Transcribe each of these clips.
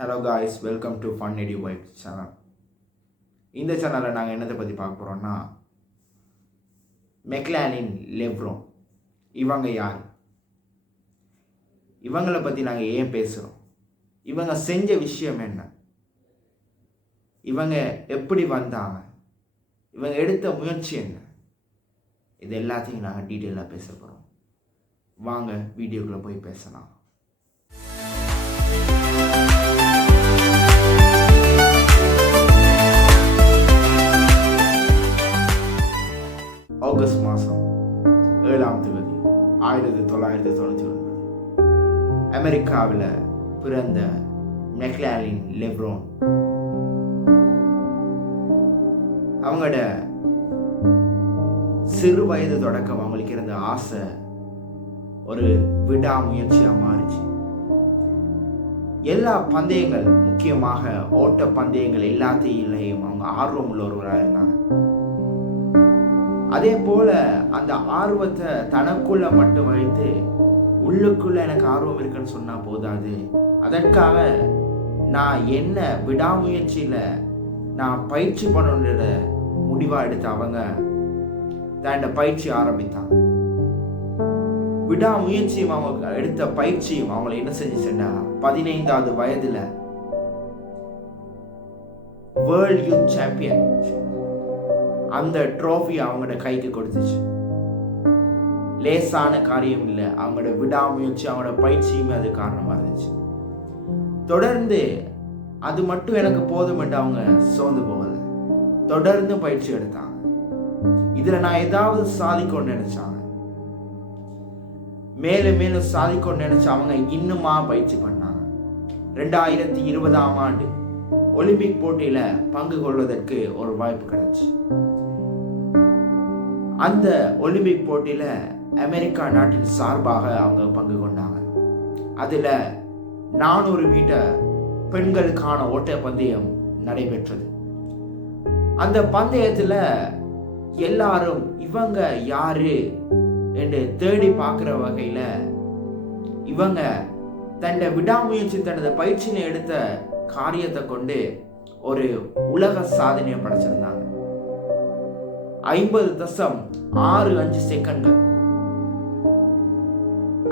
Hello guys, welcome to fun edu vibe channel. இந்த சேனலில் நாங்கள் என்னத்தை பற்றி பார்க்க போகிறோன்னா, மெக்லானின் லெப்ரோன் இவங்க யார், இவங்களை பற்றி நாங்கள் ஏன் பேசுகிறோம், இவங்க செஞ்ச விஷயம் என்ன, இவங்க எப்படி வந்தாங்க, இவங்க எடுத்த முயற்சி என்ன, இது எல்லாத்தையும் நாங்கள் டீட்டெயிலாக பேச போகிறோம். வாங்க வீடியோக்குள்ளே போய் பேசலாம். ஆகஸ்ட் மாதம் 7ஆம் தேதி 1999 அமெரிக்காவில் பிறந்த மெக்லானின் லெப்ரோன் அவங்களோட சிறு வயது தொடக்கம் அவங்களுக்கு இருந்த ஆசை ஒரு விடாமுயற்சியாக மாறிச்சு. எல்லா பந்தயங்கள், முக்கியமாக ஓட்ட பந்தயங்கள் எல்லாத்தையும் அவங்க ஆர்வம் உள்ள ஒருவராக இருந்தாங்க. அதே போல அந்த ஆர்வத்தை தனக்குள்ள மட்டும் வைத்து உள்ளுக்குள்ள எனக்கு ஆர்வம் இருக்குன்னு சொன்னா போதாது, அதற்காக நான் என்ன விடாமுயற்சியில நான் பயிற்சி பண்ணணுன்ற முடிவா எடுத்து அவங்க தன் பயிற்சி ஆரம்பித்தாங்க. விடாமுயற்சியும் அவங்க எடுத்த பயிற்சியும் அவங்களை என்ன செஞ்சுச்சுன்னா, 15வது வயதுல வேர்ல்ட் யூத் சாம்பியன் அந்த ட்ரோஃபி அவங்களோட கைக்கு கொடுத்துச்சு. லேசான காரியம் இல்லை, அவங்களோட விடாமுயற்சி அவங்களோட பயிற்சியுமே அது காரணமாக இருந்துச்சு. தொடர்ந்து அது மட்டும் எனக்கு போதும் என்று அவங்க சோர்ந்து போகல, தொடர்ந்து பயிற்சி எடுத்தாங்க. இதுல நான் ஏதாவது சாதிக்கணும்னு நினைச்சாங்க, மேலும் மேலும் சாதிக்கணும்னு நினைச்ச அவங்க இன்னுமா பயிற்சி பண்ணாங்க. 2020ஆம் ஆண்டு ஒலிம்பிக் போட்டியில பங்கு கொள்வதற்கு ஒரு வாய்ப்பு கிடைச்சு. அந்த ஒலிம்பிக் போட்டியில அமெரிக்கா நாட்டின் சார்பாக அவங்க பங்கு கொண்டாங்க. அதுல 400 மீட்டர் பெண்களுக்கான ஓட்ட பந்தயம் நடைபெற்றது. அந்த பந்தயத்துல எல்லாரும் இவங்க யாரு என்று தேடி பார்க்கிற வகையில இவங்க தன்னை விடாமுயற்சி தனது பயிற்சியை எடுத்த காரியத்தை கொண்டு ஒரு உலக சாதனையை படைச்சிருந்தாங்க. 50.65 செகண்ட்கள்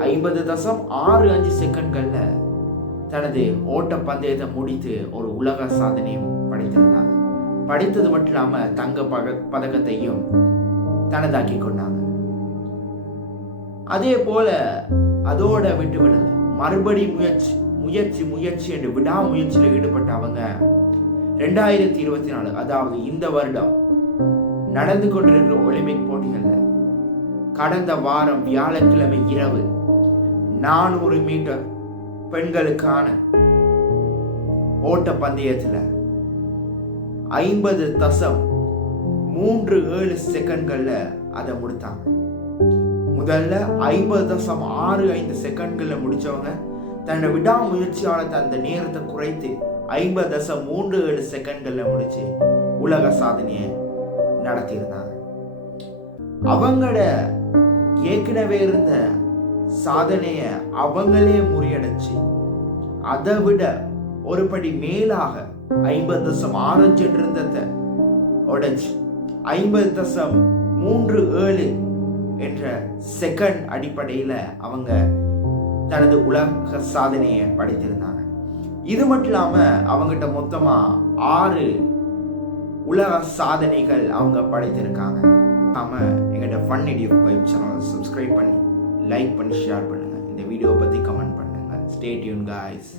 50.65 செகண்ட்கள்ல தனது ஓட்ட பந்தயத்தை முடித்து ஒரு உலக சாதனையும் படைத்திருந்தாங்க. படித்தது மட்டும் இல்லாம தங்க பதக்கத்தையும் தனதாக்கி கொண்டாங்க. அதே போல அதோட விட்டுவிடல, மறுபடி முயற்சி என்று விடாமுயற்சியில் ஈடுபட்ட அவங்க 2024 அதாவது இந்த வருடம் நடந்து கொண்டிருக்கிற ஒலிம்பிக் போட்டிகள்ல கடந்த வாரம் வியாழக்கிழமை இரவு 400 மீட்டர் பெண்களுக்கான ஓட்ட பந்தயத்துல 50.37 செகண்ட்கள்ல அதை முடித்தாங்க. முதல்ல 50.65 செகண்ட்கள்ல முடிச்சவங்க தன்னோட விடாமுயற்சியால அந்த நேரத்தை குறைத்து 50.37 செகண்ட்கள்ல முடிச்சு உலக சாதனையை நடத்தியிருந்தாங்க. அவங்களோட ஏற்கனவே இருந்த சாதனைய அவங்களே முறியடைச்சு அதை விட ஒரு படி மேலாக 50.65 இருந்ததை உடைச்சு 50.37 என்ற செகண்ட் அடிப்படையில அவங்க தனது உலக சாதனையை படைத்திருந்தாங்க. இது மட்டும் இல்லாம அவங்ககிட்ட மொத்தமா 6 உலக சாதனைகள் அவங்க படைத்திருக்காங்க. நாம எங்கள்கிட்ட ஃபன் எடி வைப் சேனலை சப்ஸ்கிரைப் பண்ணி லைக் பண்ணி ஷேர் பண்ணுங்க. இந்த வீடியோ பத்தி கமெண்ட் பண்ணுங்க. Stay tune guys.